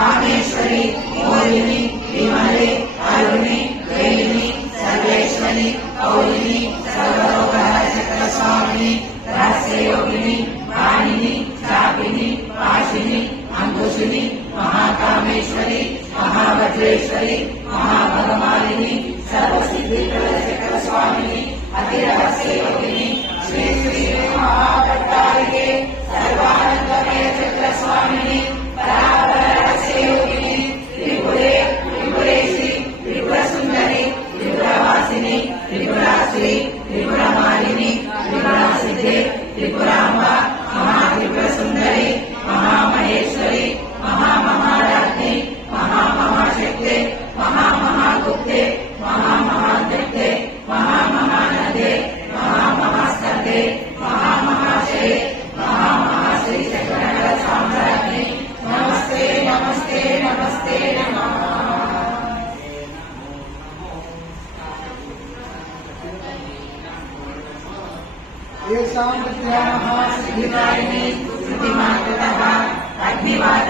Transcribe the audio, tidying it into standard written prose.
कामेश्वरी मोहिनी विमले अरुणी वेणिनी सर्वेश्वरी कौलिनी सर्वरोगहरचक्रस्वामिनी रहस्ययोगिनी वाणिनी चापिनी पाशिनी अंकुशिनी महाकामेश्वरी महाभद्रेश्वरी महाभगमालिनी सर्वसिद्धिप्रदचक्रस्वामिनी अतिरहस्ययोगिनी श्री श्री महाभट्टारिके सर्वानंदमय चक्रस्वामिनी परापररहस्ययोगिनी त्रिपुरे त्रिपुरेश्वरी त्रिपुरसुंदरी त्रिपुरवासिनी त्रिपुराश्री त्रिपुरमालिनी त्रिपुरसिद्धे त्रिपुरांबा महात्रिपुरसुंदरी महामहेश्वरी महामहाराज्ञी महामहाशक्ते महामहागुप्ते महामहादत्ते महामहानदे महामहास्कंदे महामहाशये महामहाश्री चक्रनगर साम्राज्ञी नमस्ते नमस्ते नमस्ते नमः। येषां विद्यामः सिद्धिदायिनी श्रुतिमाततः अग्निवाद